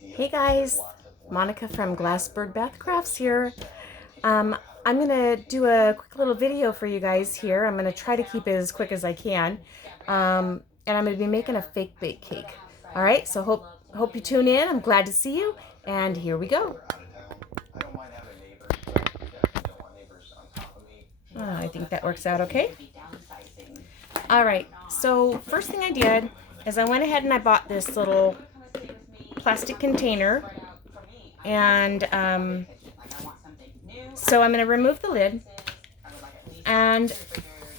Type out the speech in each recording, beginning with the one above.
Hey guys, Monica from Glassbird Bath Crafts here. I'm going to do a quick little video for you guys here. I'm going to try to keep it as quick as I can. And I'm going to be making a fake bake cake. All right, so hope you tune in. I'm glad to see you. And here we go. I think that works out okay. All right, so first thing I did is I went ahead and I bought this little plastic container, and so I'm going to remove the lid and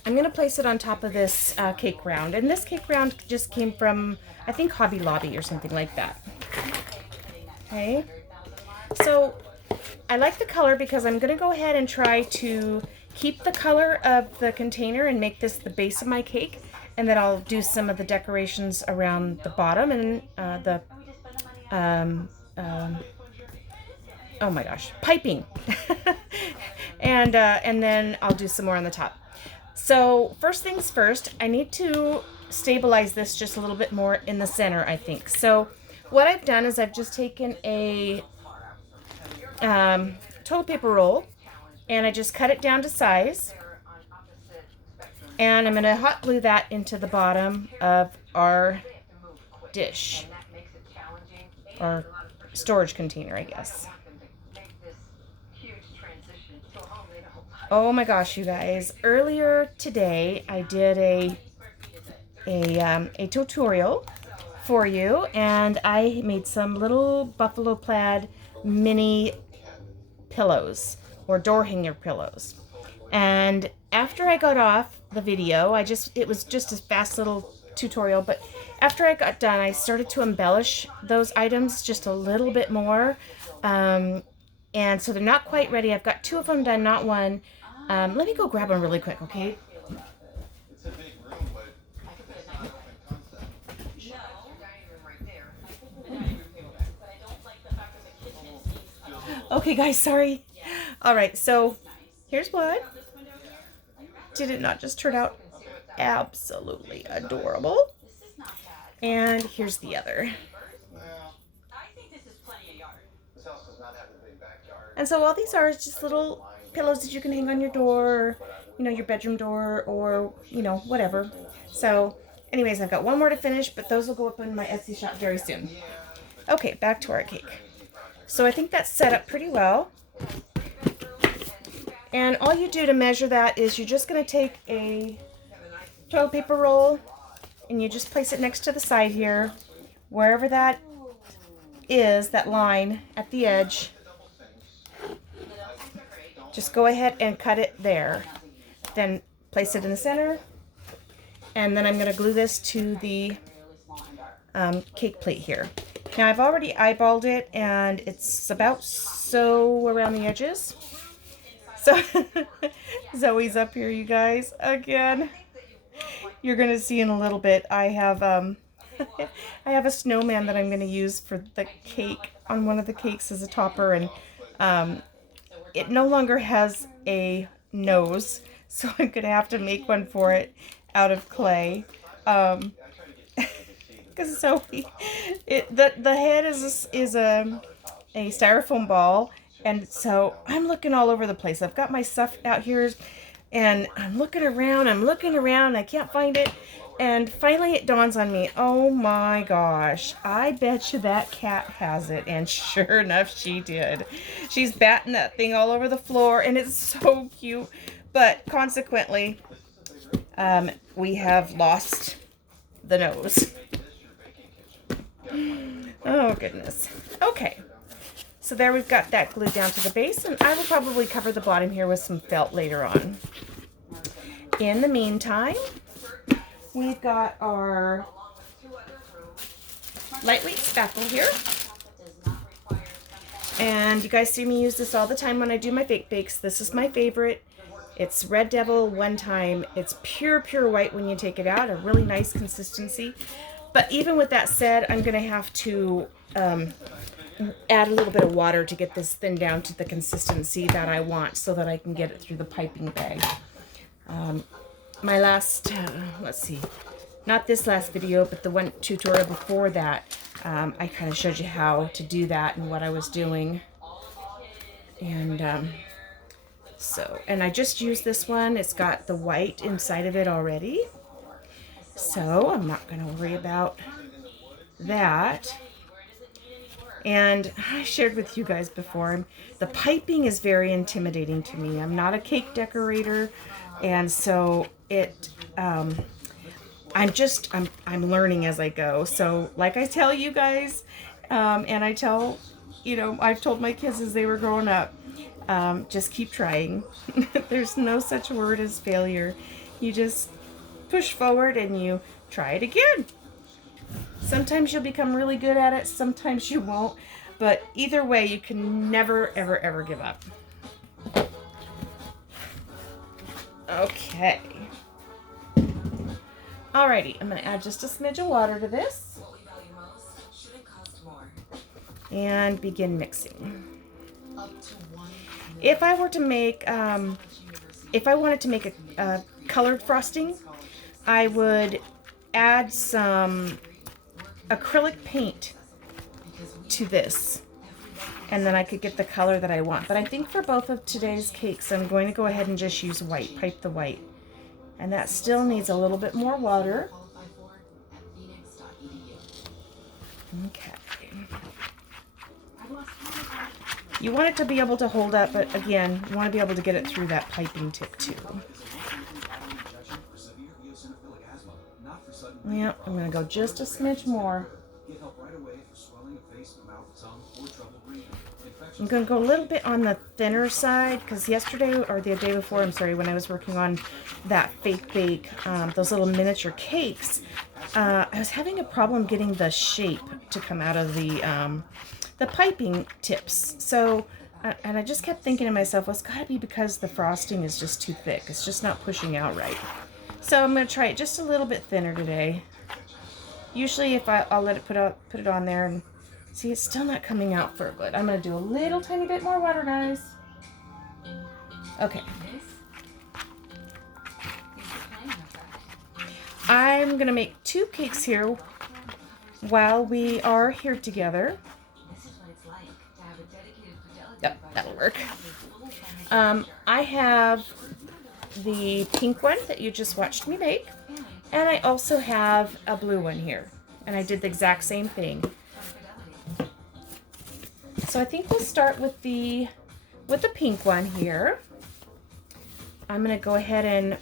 I'm going to place it on top of this cake round. And this cake round just came from, I think, Hobby Lobby or something like that. Okay, so I like the color because I'm going to go ahead and try to keep the color of the container and make this the base of my cake, and then I'll do some of the decorations around the bottom and oh my gosh, piping. and then I'll do some more on the top. So first things first, I need to stabilize this just a little bit more in the center, I think. So what I've done is I've just taken a toilet paper roll and I just cut it down to size, and I'm going to hot glue that into the bottom of our dish, or storage container, I guess. Oh my gosh, you guys, earlier today I did a tutorial for you, and I made some little buffalo plaid mini pillows, or door hanger pillows. And after I got off the video, it was just a fast little tutorial, but after I got done, I started to embellish those items just a little bit more. And so they're not quite ready. I've got 2 of them done, not one. Let me go grab them really quick, okay? Okay, guys, sorry. All right, so here's one. Did it not just turn out absolutely adorable? And here's the other. And so all these are just little pillows that you can hang on your door, or, your bedroom door, or, whatever. So anyways, I've got one more to finish, but those will go up in my Etsy shop very soon. Okay, back to our cake. So I think that's set up pretty well. And all you do to measure that is you're just going to take a toilet paper roll and you just place it next to the side here, wherever that is, that line at the edge. Just go ahead and cut it there. Then place it in the center. And then I'm going to glue this to the cake plate here. Now I've already eyeballed it, and it's about so around the edges. So Zoe's up here, you guys, again. You're going to see in a little bit. I have I have a snowman that I'm going to use for the cake, on one of the cakes as a topper, and it no longer has a nose, so I'm going to have to make one for it out of clay. Because Zoe, the head is a styrofoam ball, and so I'm looking all over the place. I've got my stuff out here, and I'm looking around, I can't find it, and finally it dawns on me, oh my gosh, I bet you that cat has it. And sure enough, she did. She's batting that thing all over the floor, and it's so cute, but consequently, we have lost the nose. Oh goodness. Okay. So there we've got that glued down to the base, and I will probably cover the bottom here with some felt later on. In the meantime, we've got our lightweight spackle here. And you guys see me use this all the time when I do my fake bakes. This is my favorite. It's Red Devil One Time. It's pure white when you take it out, a really nice consistency. But even with that said, I'm going to have to add a little bit of water to get this thin down to the consistency that I want, so that I can get it through the piping bag. My last, let's see, not this last video, but the one tutorial before that, I kind of showed you how to do that and what I was doing. And and I just used this one. It's got the white inside of it already. So I'm not going to worry about that. And I shared with you guys before, the piping is very intimidating to me. I'm not a cake decorator, and so I'm learning as I go. So like I tell you guys, and I tell, I've told my kids as they were growing up, just keep trying. There's no such word as failure. You just push forward and you try it again. Sometimes you'll become really good at it, sometimes you won't, but either way, you can never, ever, ever give up. Okay. Alrighty, I'm going to add just a smidge of water to this and begin mixing. If I were to make, if I wanted to make a colored frosting, I would add some acrylic paint to this, and then I could get the color that I want. But I think for both of today's cakes, I'm going to go ahead and just use white, pipe the white. And that still needs a little bit more water. Okay. You want it to be able to hold up, but again, you want to be able to get it through that piping tip too. Yep, I'm going to go just a smidge more. I'm going to go a little bit on the thinner side because yesterday, or the day before, I'm sorry, when I was working on that fake bake, those little miniature cakes, I was having a problem getting the shape to come out of the piping tips. So, and I just kept thinking to myself, well, it's got to be because the frosting is just too thick. It's just not pushing out right. So I'm going to try it just a little bit thinner today. Usually if I'll let it put it on there and see, it's still not coming out for good. I'm going to do a little tiny bit more water, guys. Okay. I'm going to make 2 cakes here while we are here together. Yep, that'll work. I have the pink one that you just watched me make, and I also have a blue one here, and I did the exact same thing. So I think we'll start with the pink one here. I'm going to go ahead and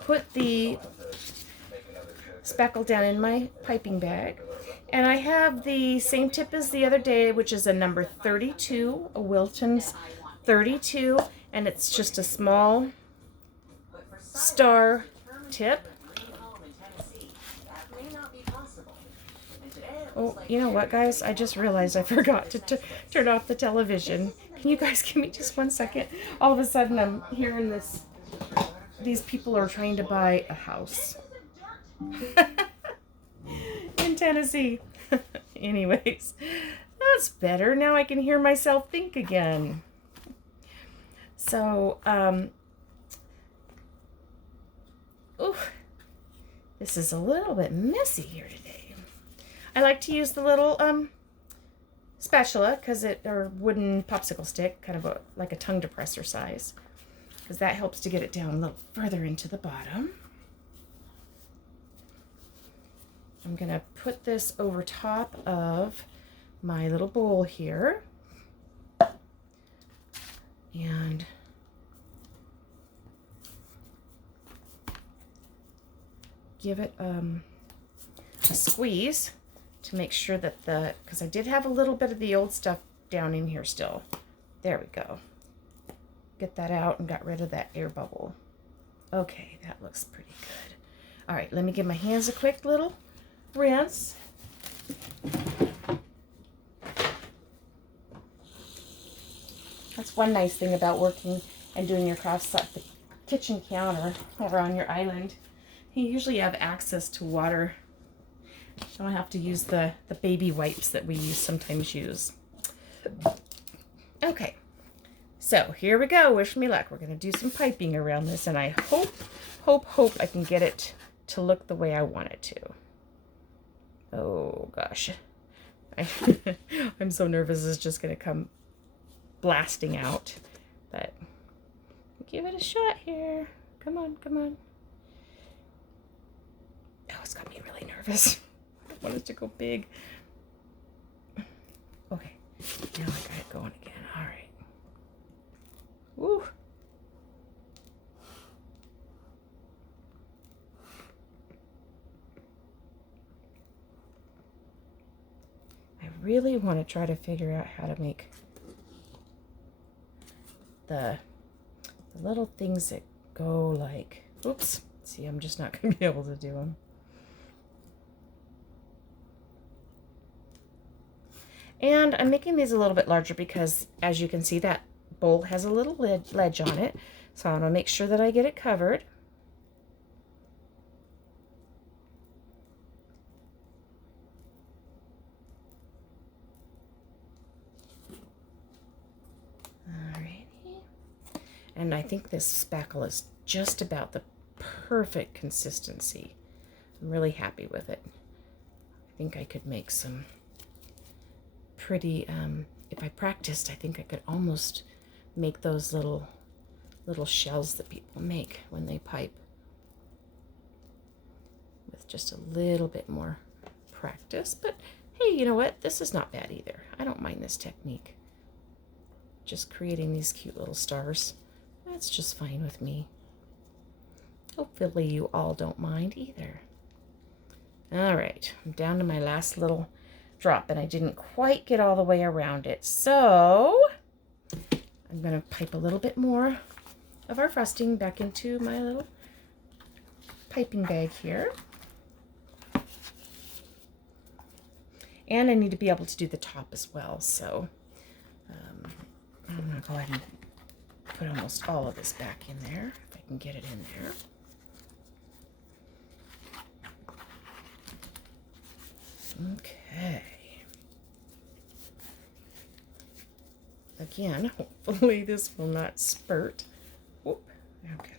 put the speckle down in my piping bag. And I have the same tip as the other day, which is a number 32, a Wilton's 32, and it's just a small star tip. Oh, you know what, guys? I just realized I forgot to turn off the television. Can you guys give me just 1 second? All of a sudden, I'm hearing this. These people are trying to buy a house in Tennessee. Anyways, that's better. Now I can hear myself think again. So, this is a little bit messy here today. I like to use the little spatula, or wooden popsicle stick, kind of like a tongue depressor size, because that helps to get it down a little further into the bottom. I'm going to put this over top of my little bowl here. And give it a squeeze to make sure that because I did have a little bit of the old stuff down in here still. There we go. Get that out and got rid of that air bubble. Okay, that looks pretty good. All right, let me give my hands a quick little rinse. That's one nice thing about working and doing your crafts at the kitchen counter over on your island. You usually have access to water. You don't have to use the baby wipes that we sometimes use. Okay, so here we go. Wish me luck. We're going to do some piping around this, and I hope I can get it to look the way I want it to. Oh gosh, I'm so nervous it's just going to come blasting out. But give it a shot here. Come on, come on. Oh, it's got me really nervous. I don't want it to go big. Okay, now I got it going again. All right. Woo. I really want to try to figure out how to make the little things that go like, oops, see, I'm just not going to be able to do them. And I'm making these a little bit larger because, as you can see, that bowl has a little ledge on it. So I want to make sure that I get it covered. Alrighty. And I think this spackle is just about the perfect consistency. I'm really happy with it. I think I could make some pretty, if I practiced, I think I could almost make those little shells that people make when they pipe with just a little bit more practice. But hey, you know what? This is not bad either. I don't mind this technique. Just creating these cute little stars. That's just fine with me. Hopefully you all don't mind either. All right, I'm down to my last little drop, and I didn't quite get all the way around it. So I'm going to pipe a little bit more of our frosting back into my little piping bag here. And I need to be able to do the top as well. So I'm going to go ahead and put almost all of this back in there, if I can get it in there. Okay. Again, hopefully this will not spurt. Whoop. Okay.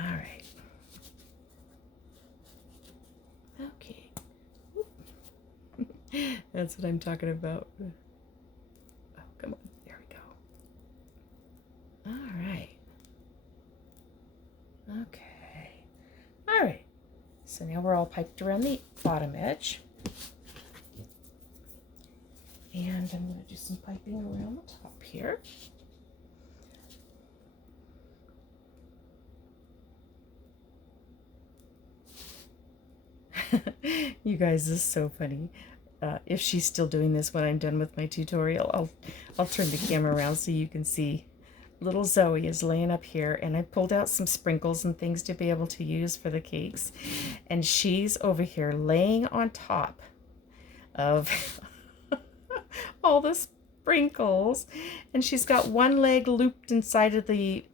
All right. Okay. That's what I'm talking about. Oh, come on. There we go. All right. Okay. All right. So now we're all piped around the bottom edge. And I'm going to do some piping around the top here. You guys, this is so funny. If she's still doing this when I'm done with my tutorial, I'll turn the camera around so you can see. Little Zoe is laying up here, and I pulled out some sprinkles and things to be able to use for the cakes. And she's over here laying on top of all the sprinkles, and she's got one leg looped inside of the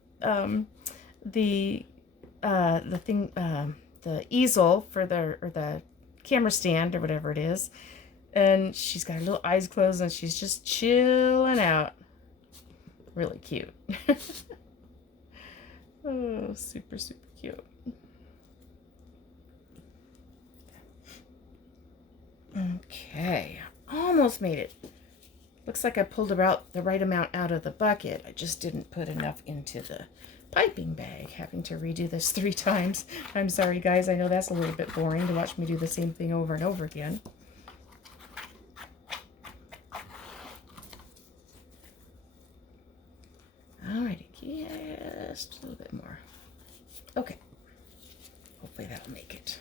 easel for the camera stand or whatever it is, and she's got her little eyes closed and she's just chilling out. Really cute. Oh, super, super cute. Okay, almost made it. Looks like I pulled about the right amount out of the bucket. I just didn't put enough into the piping bag, having to redo this 3 times. I'm sorry, guys. I know that's a little bit boring to watch me do the same thing over and over again. Alrighty, just a little bit more. Okay. Hopefully that'll make it.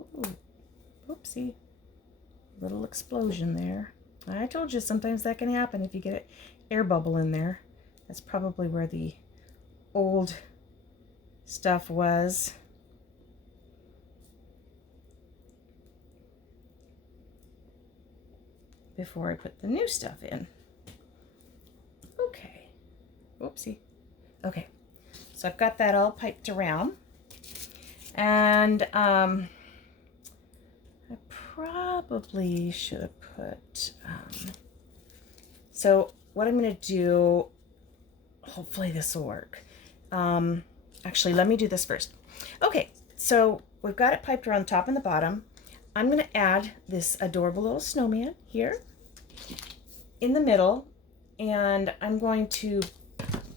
Ooh, oopsie. Little explosion there. I told you sometimes that can happen if you get an air bubble in there. That's probably where the old stuff was. Before I put the new stuff in. Okay. Oopsie. Okay. So I've got that all piped around. And I probably should have put, so what I'm going to do, hopefully this will work. Actually, let me do this first. Okay, so we've got it piped around the top and the bottom. I'm going to add this adorable little snowman here in the middle, and I'm going to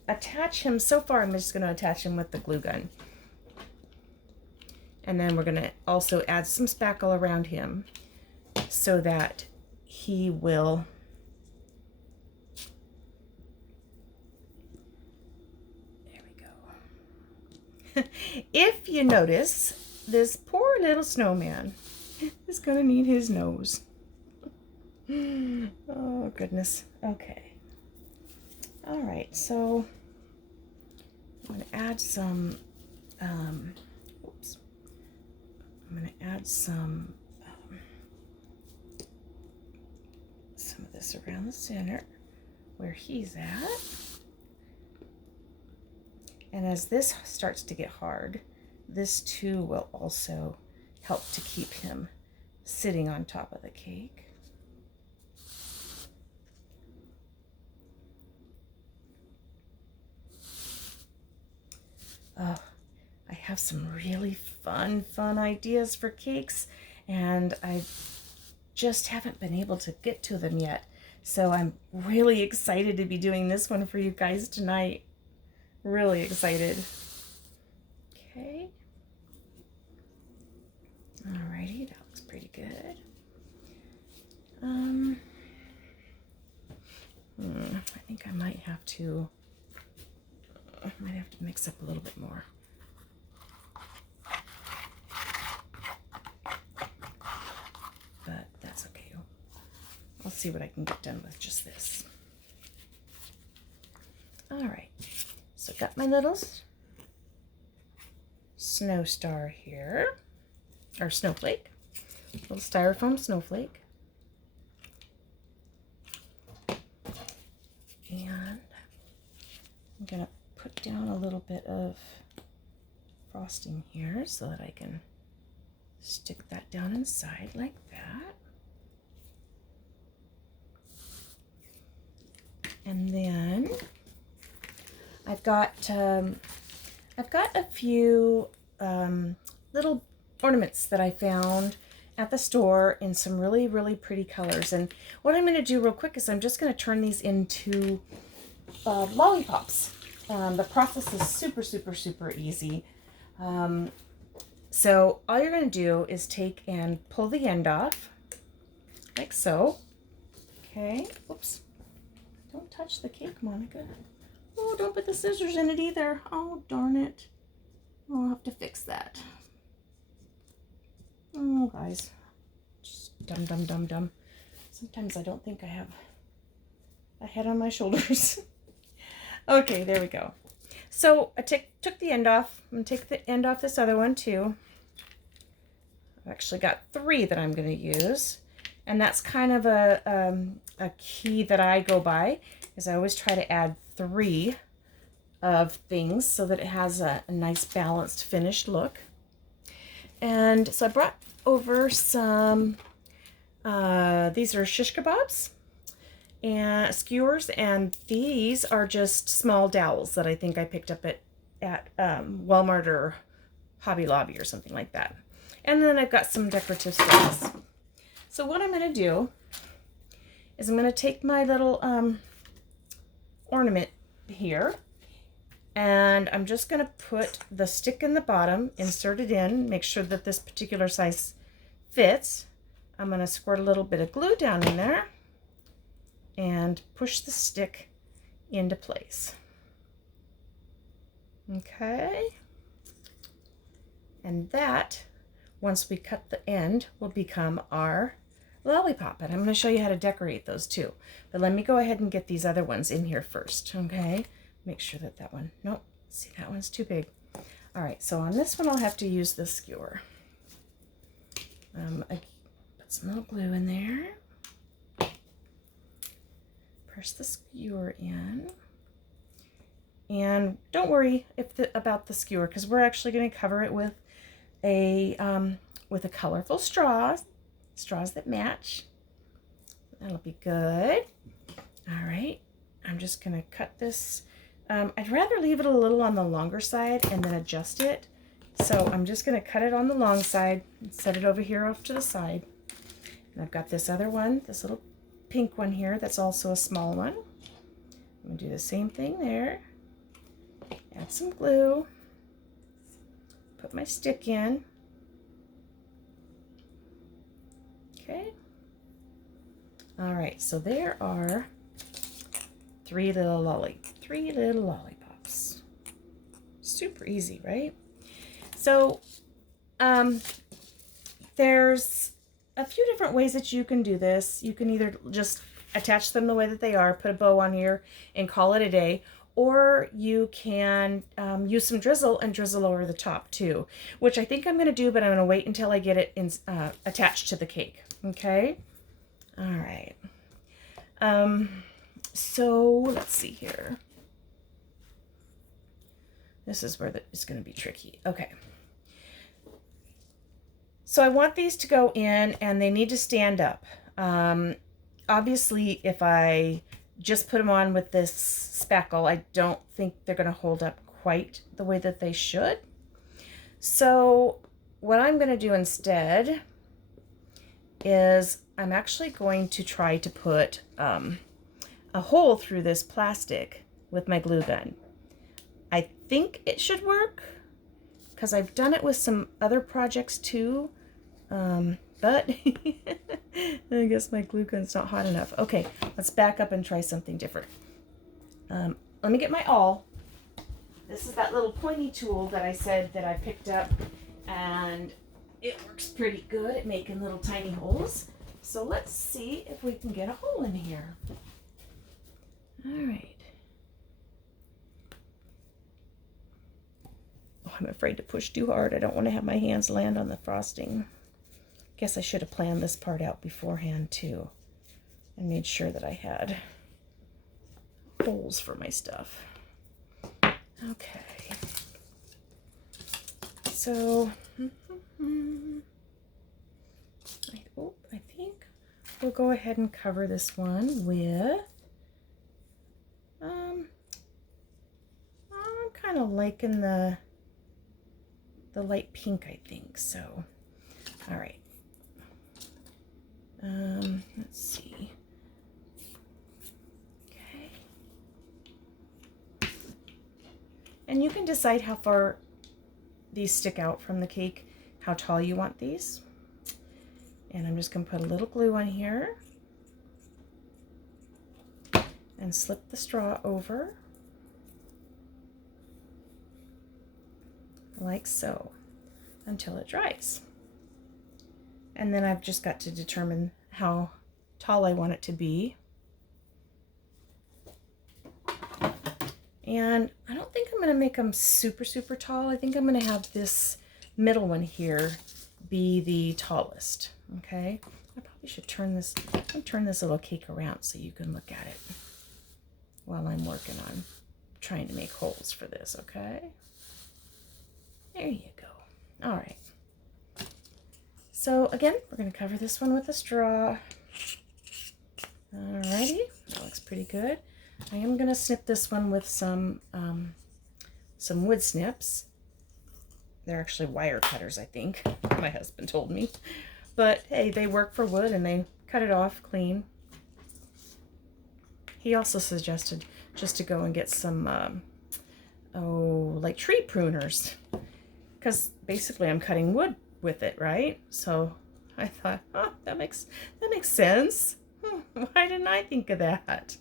attach him. So far, I'm just going to attach him with the glue gun. And then we're going to also add some spackle around him so that he will if you notice, this poor little snowman is gonna need his nose. Oh goodness. Okay. All right, so I'm gonna add some oops. I'm gonna add some of this around the center where he's at. And as this starts to get hard, this too will also help to keep him sitting on top of the cake. Oh, I have some really fun ideas for cakes, and I just haven't been able to get to them yet. So I'm really excited to be doing this one for you guys tonight. Really excited. Okay. Alrighty, that looks pretty good. I think I might have to mix up a little bit more. But that's okay. I'll see what I can get done with just this. All right. So got my little snow star here, or snowflake, little styrofoam snowflake. And I'm gonna put down a little bit of frosting here so that I can stick that down inside like that. And then I've got a few little ornaments that I found at the store in some really, really pretty colors. And what I'm going to do real quick is I'm just going to turn these into lollipops. The process is super, super, super easy. So all you're going to do is take and pull the end off, like so. Okay, oops. Don't touch the cake, Monica. Oh, don't put the scissors in it either. Oh, darn it. I'll have to fix that. Oh, guys. Just dumb. Sometimes I don't think I have a head on my shoulders. Okay, there we go. So I took the end off. I'm going to take the end off this other one too. I've actually got 3 that I'm going to use. And that's kind of a key that I go by, is I always try to add 3 of things so that it has a nice balanced finished look. And so I brought over some, these are shish kebabs and skewers, and these are just small dowels that I think I picked up at Walmart or Hobby Lobby or something like that. And then I've got some decorative straws. So what I'm going to do is I'm going to take my little ornament here, and I'm just going to put the stick in the bottom, insert it in, make sure that this particular size fits. I'm going to squirt a little bit of glue down in there and push the stick into place. Okay. And that, once we cut the end, will become our lollipop. And I'm going to show you how to decorate those too. But let me go ahead and get these other ones in here first, okay? Make sure that that one, nope, see, that one's too big. All right, so on this one, I'll have to use the skewer. I put some little glue in there. Press the skewer in. And don't worry about the skewer, because we're actually going to cover it with a colorful straws that match. That'll be good. All right, I'm just going to cut this I'd rather leave it a little on the longer side and then adjust it. So I'm just going to cut it on the long side and set it over here off to the side. And I've got this other one, this little pink one here, that's also a small one. I'm going to do the same thing there. Add some glue. Put my stick in. Okay. All right, so there are three little lollipops. Super easy, right? So there's a few different ways that you can do this. You can either just attach them the way that they are, put a bow on here and call it a day, or you can use some drizzle and drizzle over the top too, which I think I'm going to do, but I'm going to wait until I get it attached to the cake. Okay. All right. So let's see here. This is where it's going to be tricky. Okay. So I want these to go in and they need to stand up. Obviously, if I just put them on with this spackle, I don't think they're going to hold up quite the way that they should. So what I'm going to do instead is I'm actually going to try to put a hole through this plastic with my glue gun. I think it should work because I've done it with some other projects too, but I guess my glue gun's not hot enough. Okay, let's back up and try something different. Let me get my awl. This is that little pointy tool that I said that I picked up, and it works pretty good at making little tiny holes. So let's see if we can get a hole in here. All right. Oh, I'm afraid to push too hard. I don't want to have my hands land on the frosting. Guess I should have planned this part out beforehand too and made sure that I had holes for my stuff. Okay. So, I think we'll go ahead and cover this one with, I'm kind of liking the light pink, I think. So, all right. Let's see. Okay. And you can decide how far these stick out from the cake, how tall you want these. And I'm just going to put a little glue on here and slip the straw over like so until it dries. And then I've just got to determine how tall I want it to be. And I don't think I'm going to make them super, super tall. I think I'm going to have this middle one here be the tallest. Okay. I probably should turn this little cake around so you can look at it while I'm working on trying to make holes for this. Okay. There you go. All right. So again, we're going to cover this one with a straw. Alrighty, that looks pretty good. I am going to snip this one with some wood snips. They're actually wire cutters, I think. My husband told me. But hey, they work for wood and they cut it off clean. He also suggested just to go and get some, like tree pruners. Because basically I'm cutting wood with it, right? So I thought, oh, that makes sense. Why didn't I think of that?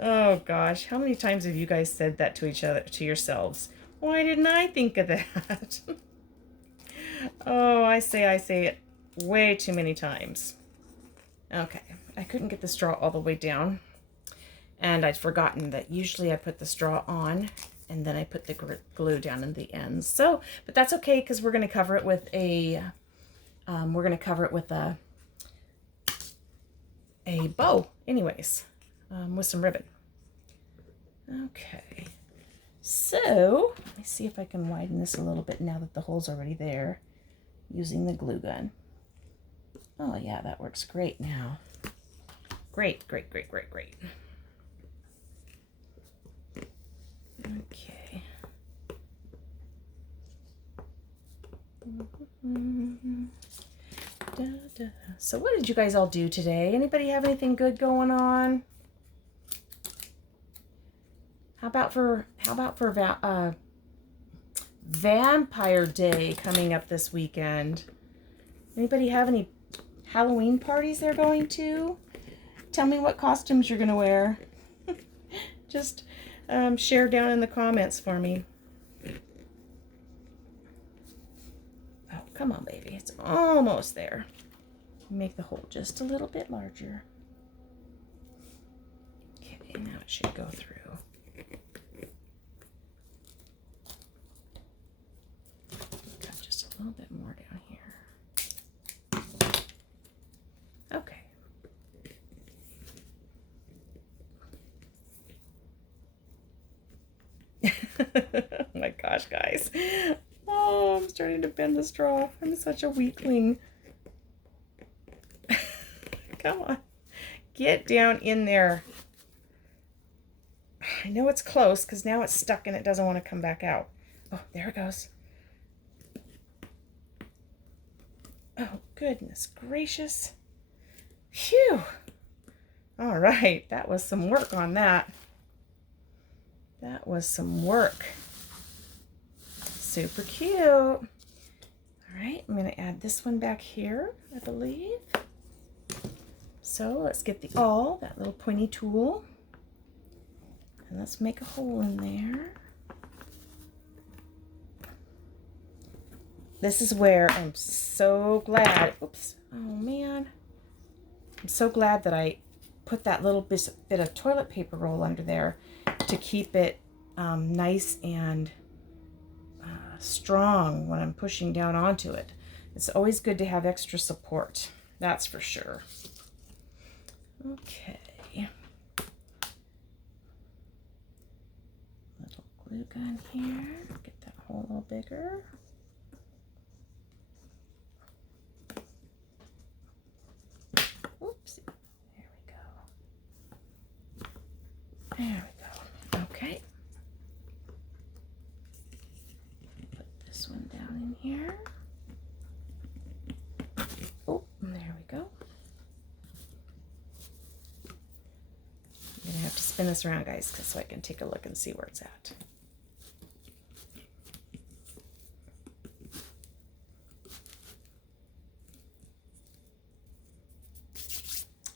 Oh gosh, how many times have you guys said that to each other, to yourselves? Why didn't I think of that? Oh, I say it way too many times. Okay, I couldn't get the straw all the way down, and I'd forgotten that usually I put the straw on and then I put the glue down in the ends. So, but that's okay because we're going to cover it with a bow anyways, with some ribbon. Okay, so let me see if I can widen this a little bit now that the hole's already there using the glue gun. Oh yeah, that works great now. Great. Okay. So what did you guys all do today? Anybody have anything good going on? How about for Vampire Day coming up this weekend? Anybody have any Halloween parties they're going to? Tell me what costumes you're gonna wear. Just share down in the comments for me. Oh, come on, baby. It's almost there. Make the hole just a little bit larger. Okay, now it should go through. Got just a little bit more down here. Okay. Oh my gosh, guys. Oh, I'm starting to bend the straw. I'm such a weakling. Come on. Get down in there. I know it's close because now it's stuck and it doesn't want to come back out. Oh, there it goes. Oh, goodness gracious. Phew. All right. That was some work on that. That was some work. Super cute. All right. I'm going to add this one back here, I believe. So let's get that little pointy tool. And let's make a hole in there. This is where I'm so glad, oops, oh man. I'm so glad that I put that little bit of toilet paper roll under there to keep it nice and strong when I'm pushing down onto it. It's always good to have extra support, that's for sure. Okay. Little glue gun here. Get that hole a little bigger. Oopsie. There we go. There we go. Okay. Put this one down in here. Oh, there we go. I'm gonna have to spin this around, guys, so I can take a look and see where it's at.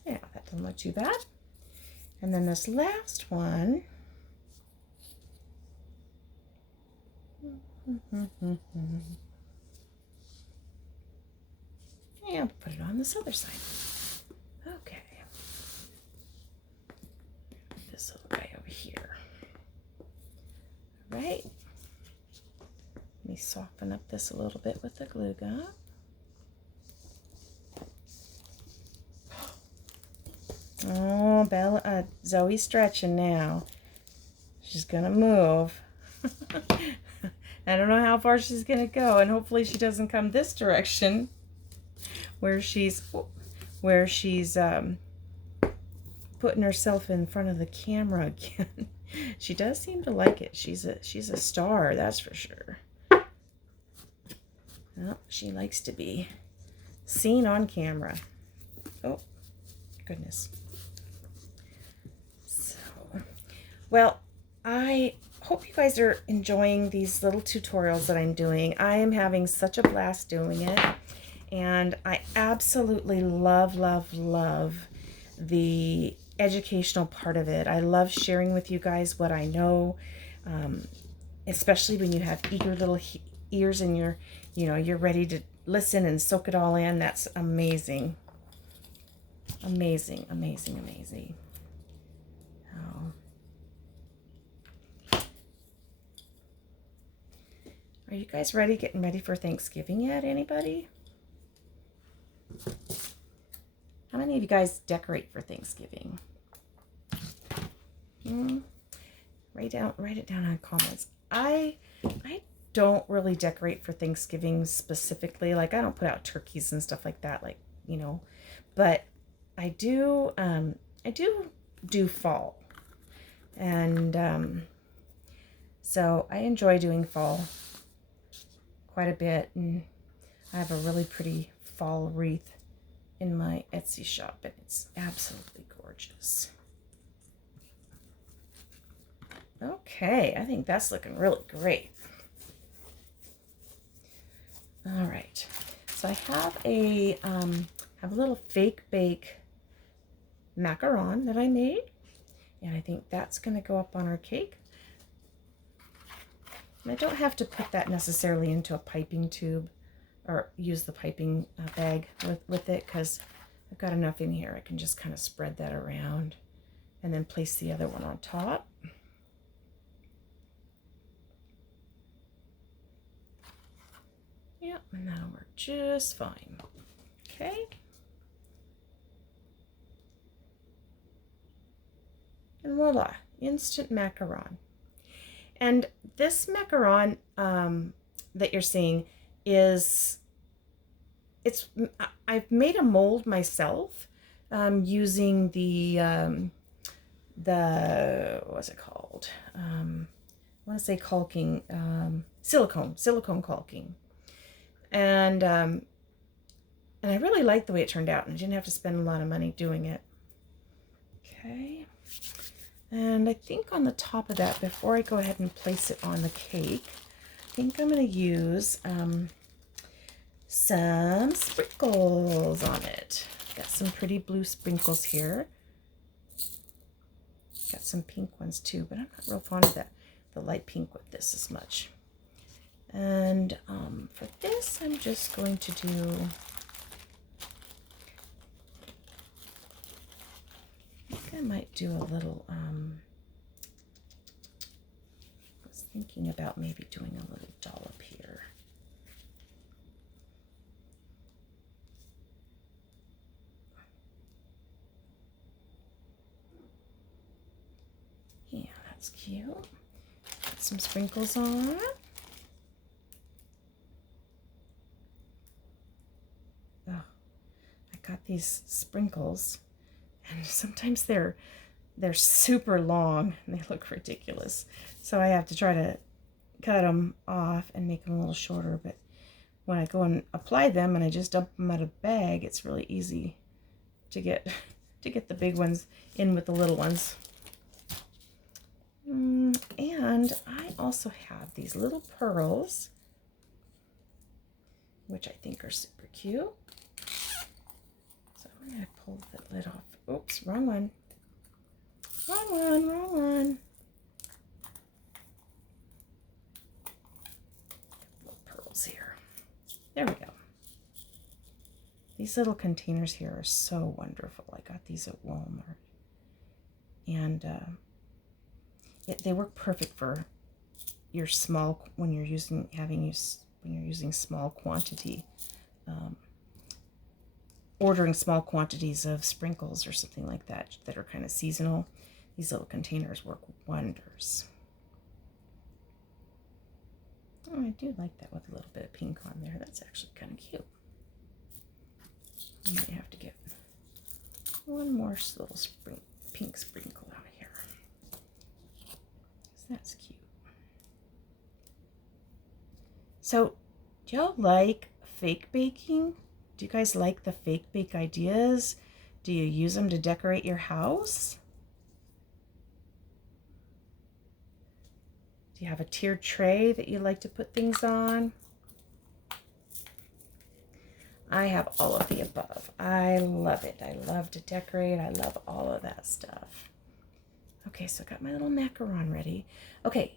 Yeah, that doesn't look too bad. And then this last one. Yeah, I'll put it on this other side. Okay. This little guy over here. All right. Let me soften up this a little bit with the glue gun. Oh, Zoe's stretching now. She's gonna move. I don't know how far she's gonna go, and hopefully she doesn't come this direction, where she's putting herself in front of the camera again. She does seem to like it. She's a star, that's for sure. Well, she likes to be seen on camera. Oh, goodness. So, well, I hope you guys are enjoying these little tutorials that I'm doing. I am having such a blast doing it. And I absolutely love, love, love the educational part of it. I love sharing with you guys what I know, especially when you have eager little ears and you're ready to listen and soak it all in. That's amazing. Amazing, amazing, amazing. Oh. Are you guys ready? Getting ready for Thanksgiving yet? Anybody? How many of you guys decorate for Thanksgiving? Write it down in comments. I don't really decorate for Thanksgiving specifically. Like, I don't put out turkeys and stuff like that, like, but I do do fall. And So I enjoy doing fall quite a bit, and I have a really pretty fall wreath in my Etsy shop, and it's absolutely gorgeous. Okay, I think that's looking really great. All right, so I have a little fake bake macaron that I made, and I think that's going to go up on our cake. And I don't have to put that necessarily into a piping tube or use the piping bag with it, because I've got enough in here. I can just kind of spread that around and then place the other one on top. Yep, and that'll work just fine. Okay. And voila, instant macaron. And this macaron that you're seeing I've made a mold myself using the what's it called? I want to say caulking, silicone caulking. And I really liked the way it turned out, and I didn't have to spend a lot of money doing it. Okay. And I think on the top of that, before I go ahead and place it on the cake, I think I'm going to use some sprinkles on it. Got some pretty blue sprinkles here. Got some pink ones too, but I'm not real fond of the light pink with this as much. And for this, I'm just going to do, I think I might do a little, I was thinking about maybe doing a little dollop here. Yeah, that's cute. Put some sprinkles on. Got these sprinkles, and sometimes they're super long and they look ridiculous, so I have to try to cut them off and make them a little shorter. But when I go and apply them and I just dump them out of a bag, it's really easy to get the big ones in with the little ones. And I also have these little pearls, which I think are super cute. I'm going to pull the lid off. Oops, wrong one. Wrong one. Little pearls here. There we go. These little containers here are so wonderful. I got these at Walmart. And they work perfect for your small, when you're using small quantity. Ordering small quantities of sprinkles or something like that are kind of seasonal. These little containers work wonders. Oh, I do like that with a little bit of pink on there. That's actually kind of cute. I might have to get one more little pink sprinkle out of here. So that's cute. So, do y'all like fake baking? Do you guys like the fake bake ideas? Do you use them to decorate your house? Do you have a tiered tray that you like to put things on? I have all of the above. I love it. I love to decorate. I love all of that stuff. Okay, so I got my little macaron ready. Okay,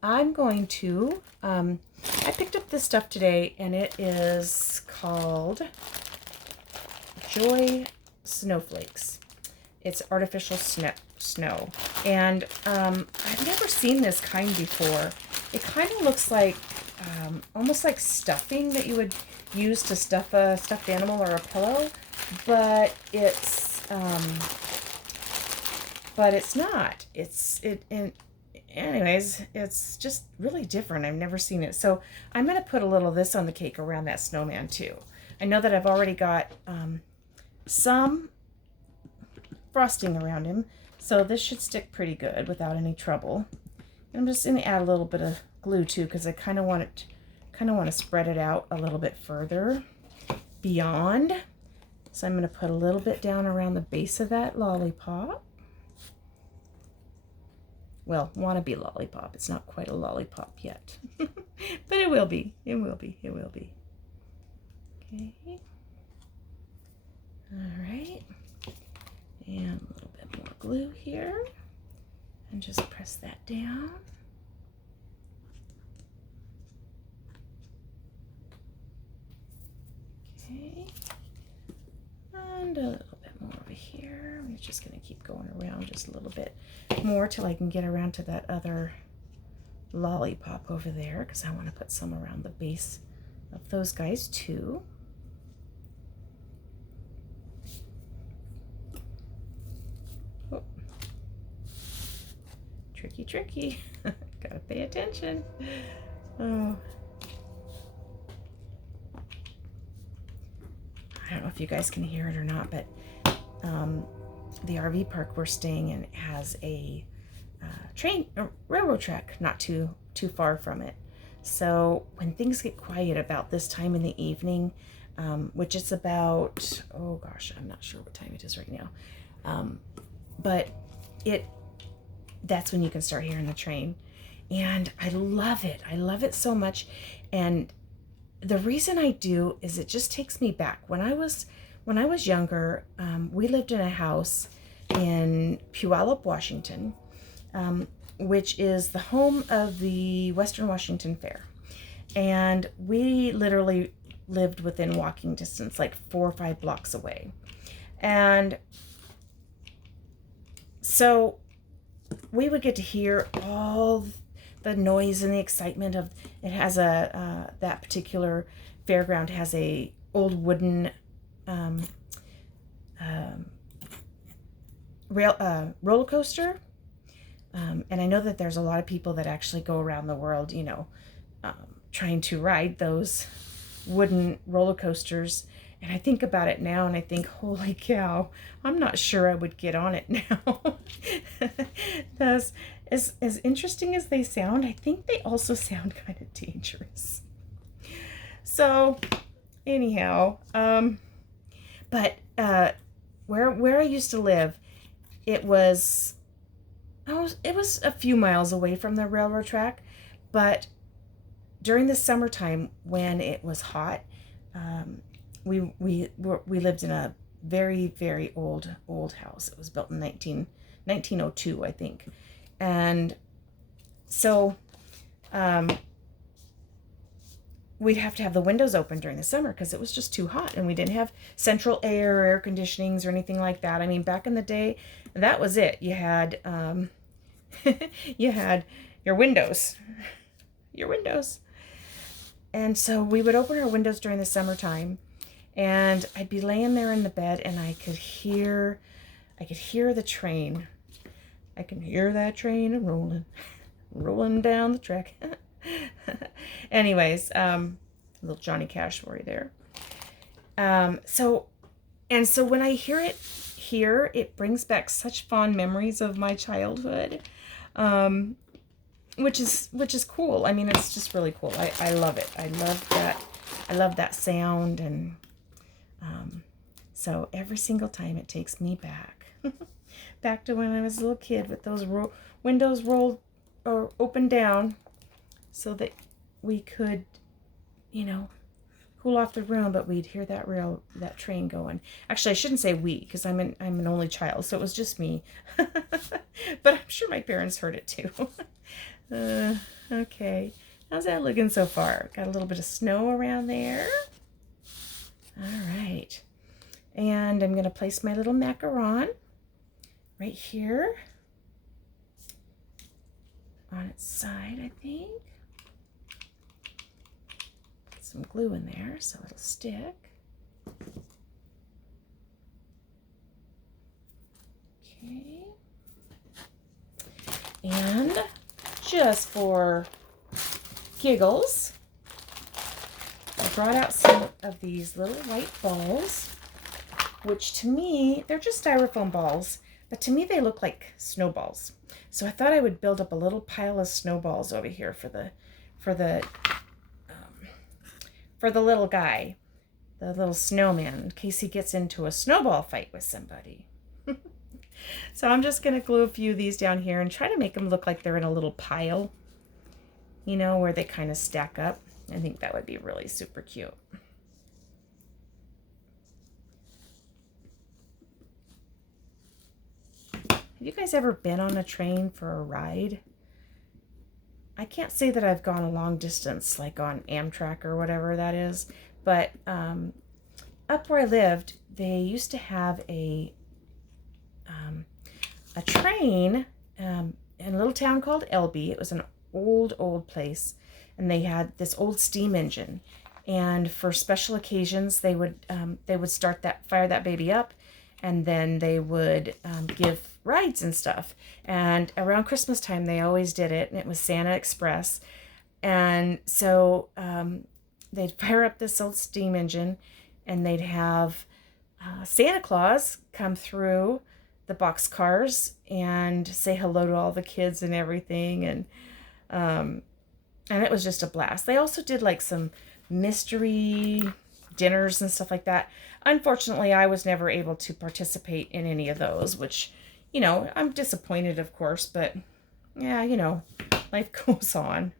I'm going to, I picked up this stuff today, and it is called Joy Snowflakes. It's artificial snow. And I've never seen this kind before. It kind of looks like, almost like stuffing that you would use to stuff a stuffed animal or a pillow, but it's not. Anyways, it's just really different. I've never seen it. So I'm going to put a little of this on the cake around that snowman too. I know that I've already got some frosting around him, so this should stick pretty good without any trouble. I'm just going to add a little bit of glue too, because I kind of want to spread it out a little bit further beyond. So I'm going to put a little bit down around the base of that lollipop. Well, wannabe lollipop. It's not quite a lollipop yet, but it will be. It will be. It will be. Okay. All right. And a little bit more glue here. And just press that down. Okay. And a little bit more over here. I'm just going to keep going around just a little bit more till I can get around to that other lollipop over there, because I want to put some around the base of those guys too. Oh. Tricky, tricky. Gotta pay attention. Oh. I don't know if you guys can hear it or not, but the RV park we're staying in has a railroad track not too far from it. So when things get quiet about this time in the evening, which it's about, oh gosh, I'm not sure what time it is right now, but that's when you can start hearing the train, and I love it. I love it so much, and the reason I do is it just takes me back. When I was younger, we lived in a house in Puyallup, Washington, which is the home of the Western Washington Fair. And we literally lived within walking distance, like 4 or 5 blocks away. And so we would get to hear all the noise and the excitement of, it has that particular fairground has a old wooden roller coaster, and I know that there's a lot of people that actually go around the world, trying to ride those wooden roller coasters. And I think about it now and I think, holy cow, I'm not sure I would get on it now. That's, as interesting as they sound, I think they also sound kind of dangerous. So anyhow, but where I used to live, it was a few miles away from the railroad track, but during the summertime when it was hot, we lived in a very, very old house. It was built in 1902, I think. And so we'd have to have the windows open during the summer because it was just too hot, and we didn't have central air conditionings or anything like that. I mean, back in the day, that was it. You had you had your windows. And so we would open our windows during the summertime, and I'd be laying there in the bed, and I could hear the train. I can hear that train rolling down the track. Anyways, little Johnny Cash for you there. So when I hear it here, it brings back such fond memories of my childhood, which is cool. I mean, it's just really cool. I love it. I love that sound, and so every single time it takes me back to when I was a little kid with those windows rolled or opened down so that we could, cool off the room, but we'd hear that train going. Actually, I shouldn't say we, because I'm an only child, so it was just me. But I'm sure my parents heard it too. Okay, how's that looking so far? Got a little bit of snow around there. All right, and I'm gonna place my little macaron right here on its side, I think. Put some glue in there so it'll stick. Okay. And just for giggles, I brought out some of these little white balls, which to me, they're just styrofoam balls, but to me they look like snowballs. So I thought I would build up a little pile of snowballs over here for the for the for the little guy, the little snowman, in case he gets into a snowball fight with somebody. So I'm just going to glue a few of these down here and try to make them look like they're in a little pile, you know, where they kind of stack up. I think that would be really super cute. Have you guys ever been on a train for a ride? I can't say that I've gone a long distance, like on Amtrak or whatever that is, but up where I lived, they used to have a train in a little town called Elby. It was an old place, and they had this old steam engine. And for special occasions, they would fire that baby up, and then they would give rides and stuff. And around Christmas time, they always did it, and it was Santa Express. And so they'd fire up this old steam engine, and they'd have Santa Claus come through the boxcars and say hello to all the kids and everything, and it was just a blast. They also did like some mystery dinners and stuff like that. Unfortunately, I was never able to participate in any of those, which, you know, I'm disappointed, of course, but yeah, you know, life goes on.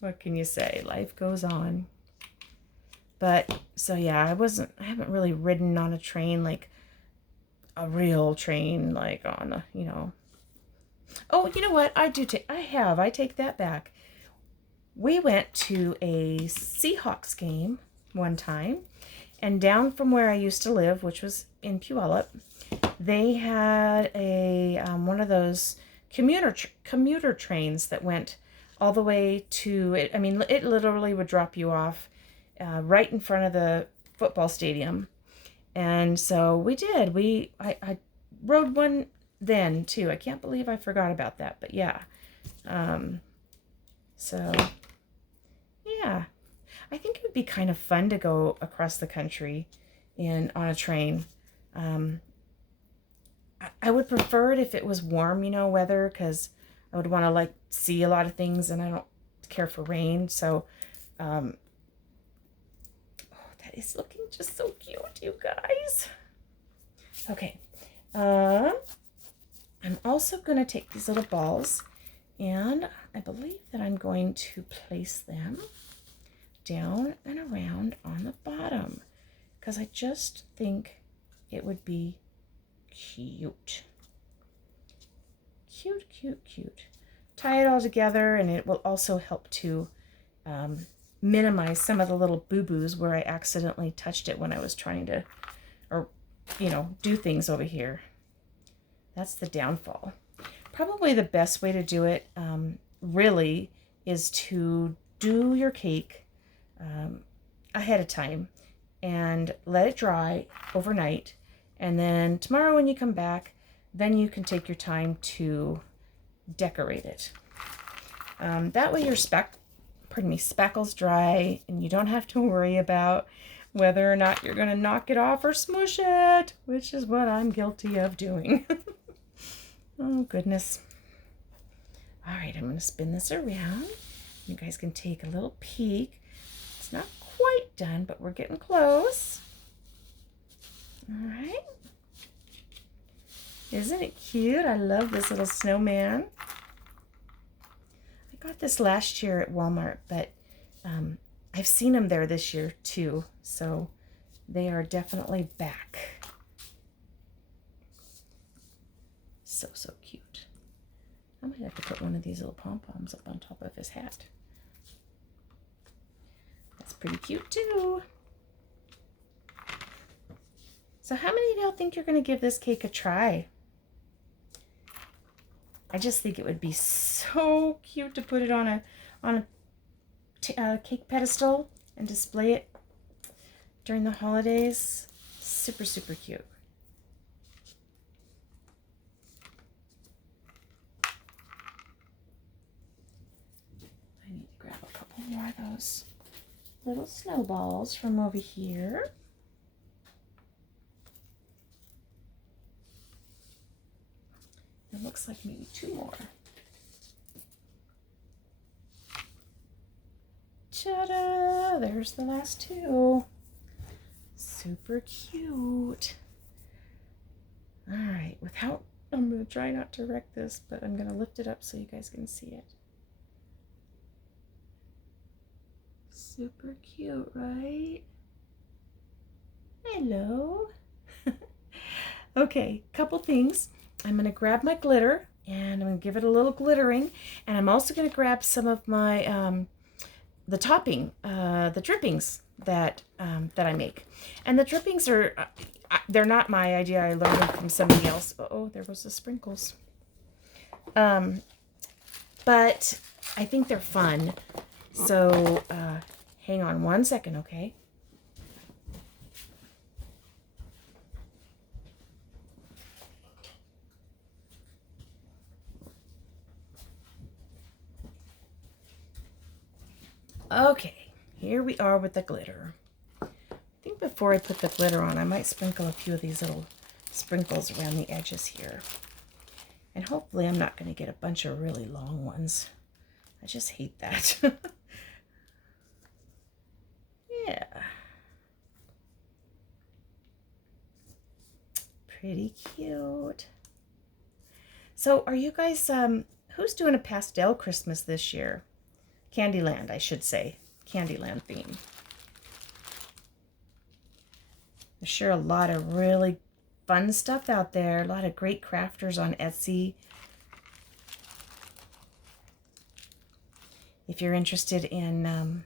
What can you say? Life goes on. But so yeah, I haven't really ridden on a train, like a real train, like on a, you know. Oh, you know what? I take that back. We went to a Seahawks game one time, and down from where I used to live, which was in Puyallup, they had a one of those commuter trains that went all the way to it. I mean, it literally would drop you off right in front of the football stadium. And so we did. I rode one then too. I can't believe I forgot about that. But yeah. So yeah, I think it would be kind of fun to go across the country on a train. I would prefer it if it was warm, you know, weather, because I would want to like see a lot of things, and I don't care for rain. So that is looking just so cute, you guys. Okay. I'm also going to take these little balls, and I believe that I'm going to place them down and around on the bottom, because I just think it would be cute. Cute. Tie it all together, and it will also help to minimize some of the little boo-boos where I accidentally touched it when I was trying to, or, you know, do things over here. That's the downfall. Probably the best way to do it, really, is to do your cake ahead of time and let it dry overnight. And then tomorrow when you come back, then you can take your time to decorate it. That way your spackle's dry, and you don't have to worry about whether or not you're going to knock it off or smush it, which is what I'm guilty of doing. Oh, goodness. All right, I'm going to spin this around. You guys can take a little peek. It's not quite done, but we're getting close. All right. Isn't it cute? I love this little snowman. I got this last year at Walmart, but I've seen them there this year too, so they are definitely back. So cute. I might have to put one of these little pom-poms up on top of his hat. That's pretty cute too. So how many of y'all think you're going to give this cake a try? I just think it would be so cute to put it on a cake pedestal and display it during the holidays. Super cute. I need to grab a couple more of those little snowballs from over here. It looks like maybe 2 more. Ta-da! There's the last two. Super cute. All right, I'm going to try not to wreck this, but I'm going to lift it up so you guys can see it. Super cute, right? Hello. Okay, couple things. I'm going to grab my glitter and I'm going to give it a little glittering. And I'm also going to grab some of my, the topping, the drippings that I make. And the drippings are, they're not my idea. I learned them from somebody else. Oh, there was the sprinkles. But I think they're fun. So hang on one second, okay? Okay, here we are with the glitter. I think before I put the glitter on, I might sprinkle a few of these little sprinkles around the edges here. And hopefully I'm not going to get a bunch of really long ones. I just hate that. Yeah. Pretty cute. So are you guys, who's doing a pastel Christmas this year? Candyland, I should say. Candyland theme. There's sure a lot of really fun stuff out there. A lot of great crafters on Etsy. If you're interested in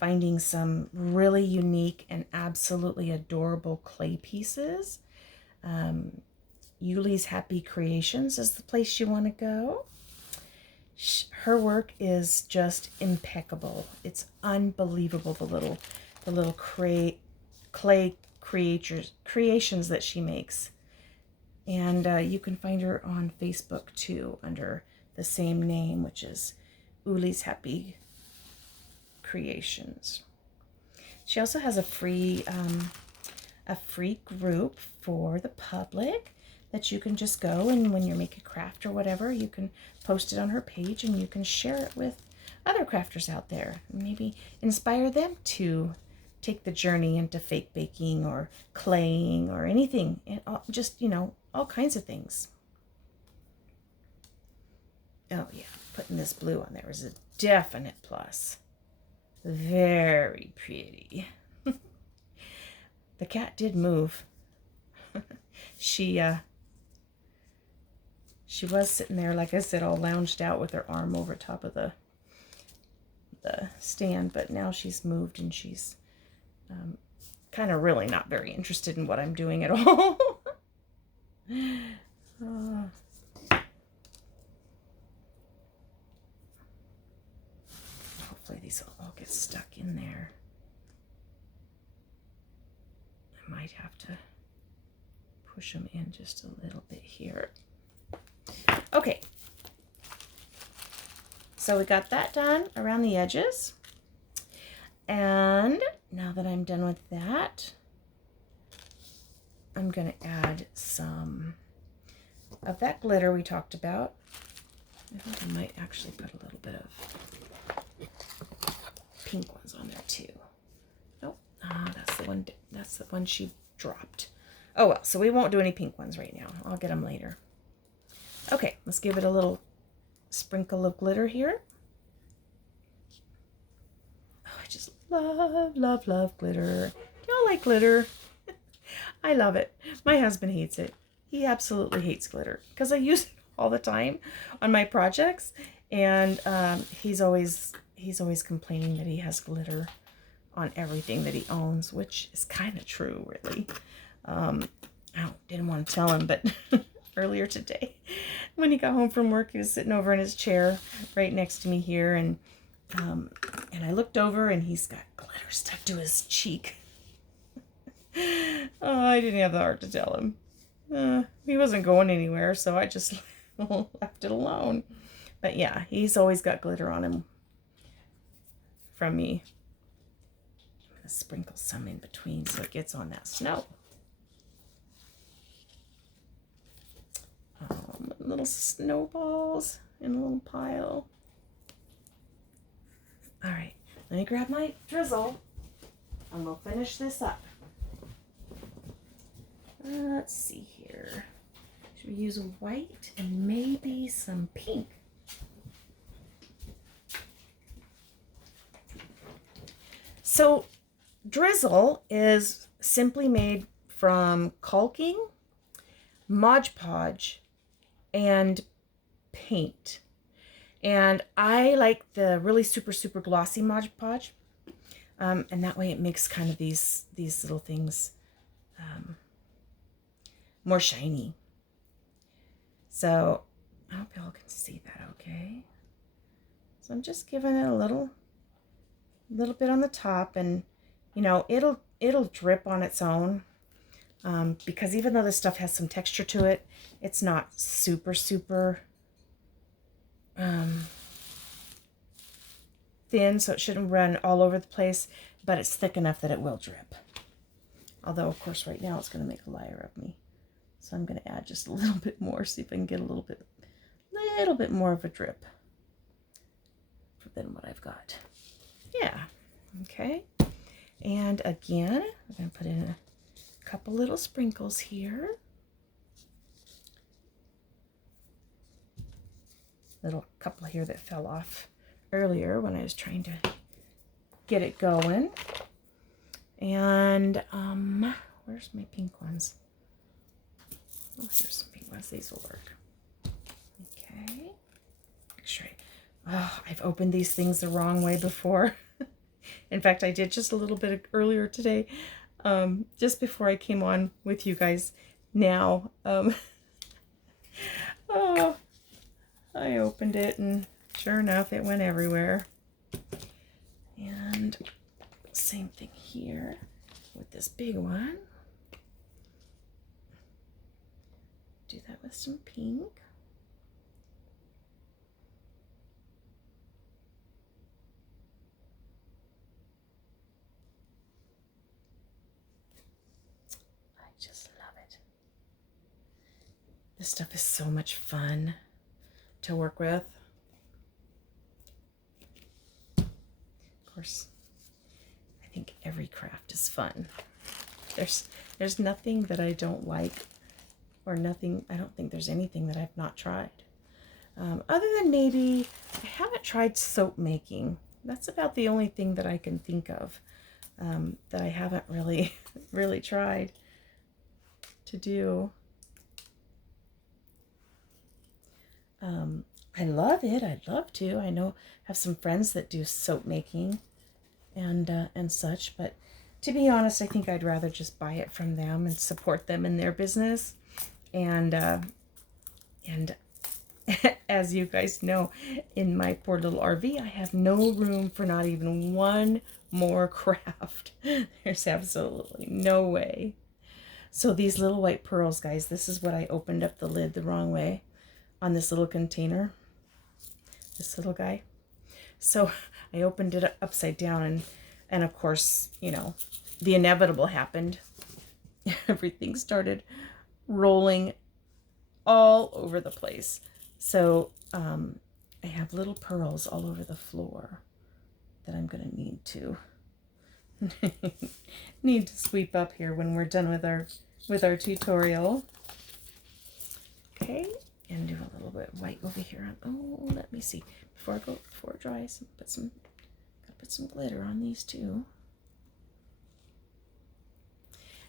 finding some really unique and absolutely adorable clay pieces, Yuli's Happy Creations is the place you want to go. Her work is just impeccable. It's unbelievable, the little clay creations that she makes. And you can find her on Facebook too under the same name, which is Uli's Happy Creations. She also has a free group for the public that you can just go, and when you're making a craft or whatever, you can post it on her page and you can share it with other crafters out there. Maybe inspire them to take the journey into fake baking or claying or anything, and just, you know, all kinds of things. Oh yeah, putting this blue on there is a definite plus. Very pretty. The cat did move. She was sitting there, like I said, all lounged out with her arm over top of the stand, but now she's moved and she's kind of really not very interested in what I'm doing at all. Hopefully these will all get stuck in there. I might have to push them in just a little bit here. Okay, so we got that done around the edges. And now that I'm done with that, I'm going to add some of that glitter we talked about. I think I might actually put a little bit of pink ones on there too. Nope, that's the one she dropped. Oh well, so we won't do any pink ones right now. I'll get them later. Okay, let's give it a little sprinkle of glitter here. Oh, I just love, love, love glitter. Do y'all like glitter? I love it. My husband hates it. He absolutely hates glitter because I use it all the time on my projects, and he's always complaining that he has glitter on everything that he owns, which is kind of true, really. I didn't want to tell him, but earlier today, when he got home from work, he was sitting over in his chair right next to me here, and I looked over, and he's got glitter stuck to his cheek. Oh, I didn't have the heart to tell him. He wasn't going anywhere, so I just left it alone. But yeah, he's always got glitter on him from me. I'm going to sprinkle some in between so it gets on that snow. Little snowballs in a little pile. All right. let me grab my drizzle and we'll finish this up. Let's see here. Should we use white and maybe some pink? So drizzle is simply made from caulking, Mod Podge, and paint. And I like the really super glossy Mod Podge, and that way it makes kind of these little things more shiny. So I hope y'all can see that okay. So I'm just giving it a little bit on the top, and you know, it'll drip on its own, because even though this stuff has some texture to it, it's not super thin, so it shouldn't run all over the place, but it's thick enough that it will drip. Although, of course, right now it's going to make a liar of me. So I'm going to add just a little bit more, see if I can get a little bit more of a drip than what I've got. Yeah, okay. And again, I'm going to put in a couple little sprinkles here. Little couple here that fell off earlier when I was trying to get it going. And where's my pink ones? Oh, here's some pink ones. These will work. Okay. Make sure I've opened these things the wrong way before. In fact, I did just a little bit earlier today, just before I came on with you guys. Now, oh, I opened it and sure enough, it went everywhere. And same thing here with this big one. Do that with some pink. I just love it. This stuff is so much fun to work with. Of course, I think every craft is fun. There's nothing that I don't like, or nothing. I don't think there's anything that I've not tried. Other than maybe I haven't tried soap making. That's about the only thing that I can think of that I haven't really tried to do. I love it. I'd love to. I know I have some friends that do soap making and such, but to be honest, I think I'd rather just buy it from them and support them in their business. And as you guys know, in my poor little RV, I have no room for not even one more craft. There's absolutely no way. So these little white pearls, guys, this is what I opened up the lid the wrong way on this little container, this little guy. So I opened it upside down, and of course, you know, the inevitable happened. Everything started rolling all over the place. So I have little pearls all over the floor that I'm going to need to sweep up here when we're done with our tutorial. Okay, and do a little bit white over here. Oh, let me see. Before it dries, gotta put some glitter on these too.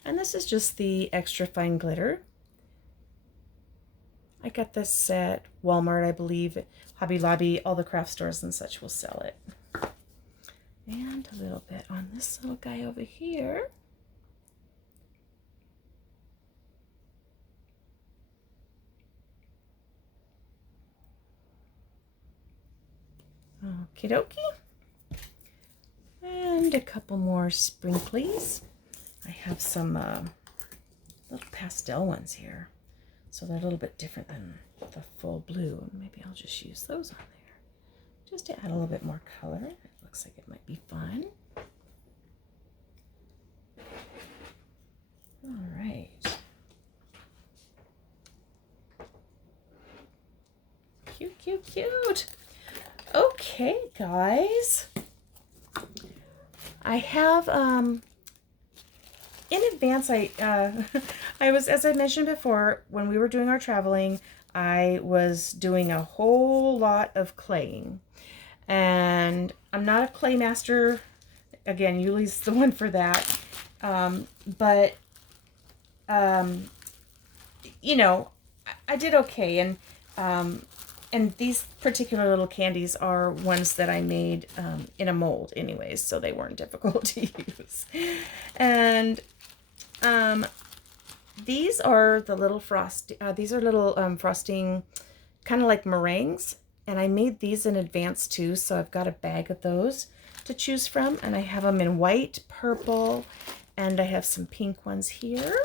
And this is just the extra fine glitter. I got this at Walmart, I believe. Hobby Lobby, all the craft stores and such will sell it. And a little bit on this little guy over here. Okie dokie. And a couple more sprinklies. I have some little pastel ones here. So they're a little bit different than the full blue. Maybe I'll just use those on there, just to add a little bit more color. It looks like it might be fun. All right. Cute, cute, cute. Okay, guys. I have, in advance, I was, as I mentioned before, when we were doing our traveling, I was doing a whole lot of claying. And I'm not a clay master. Again, Yuli's the one for that. But, you know, I did okay. And these particular little candies are ones that I made in a mold anyways, so they weren't difficult to use. And these are the little frosting, kind of like meringues. And I made these in advance too, so I've got a bag of those to choose from. And I have them in white, purple, and I have some pink ones here.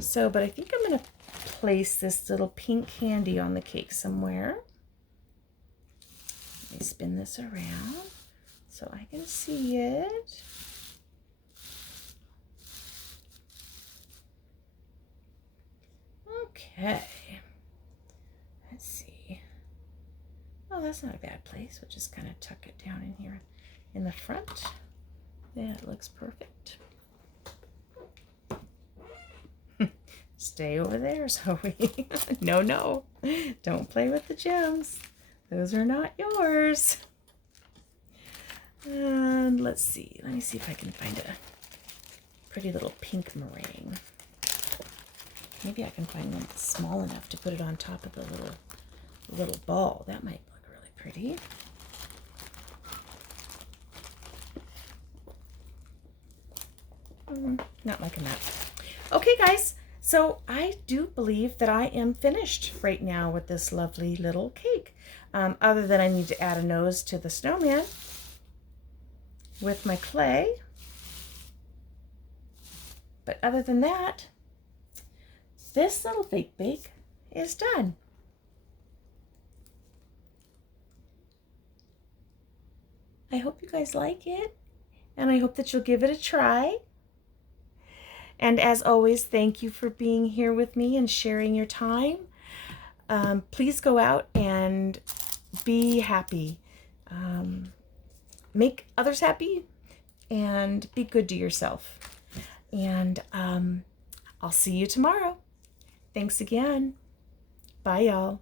So, but I think I'm going to place this little pink candy on the cake somewhere. Let me spin this around so I can see it. Okay. Let's see. Oh, that's not a bad place. We'll just kind of tuck it down in here in the front. That looks perfect. Stay over there, Zoe. No, no. Don't play with the gems. Those are not yours. And let's see. Let me see if I can find a pretty little pink meringue. Maybe I can find one that's small enough to put it on top of the little ball. That might look really pretty. Not liking that. Okay, guys. So I do believe that I am finished right now with this lovely little cake. Other than I need to add a nose to the snowman with my clay. But other than that, this little bake is done. I hope you guys like it, and I hope that you'll give it a try. And as always, thank you for being here with me and sharing your time. Please go out and be happy. Make others happy and be good to yourself. And I'll see you tomorrow. Thanks again. Bye, y'all.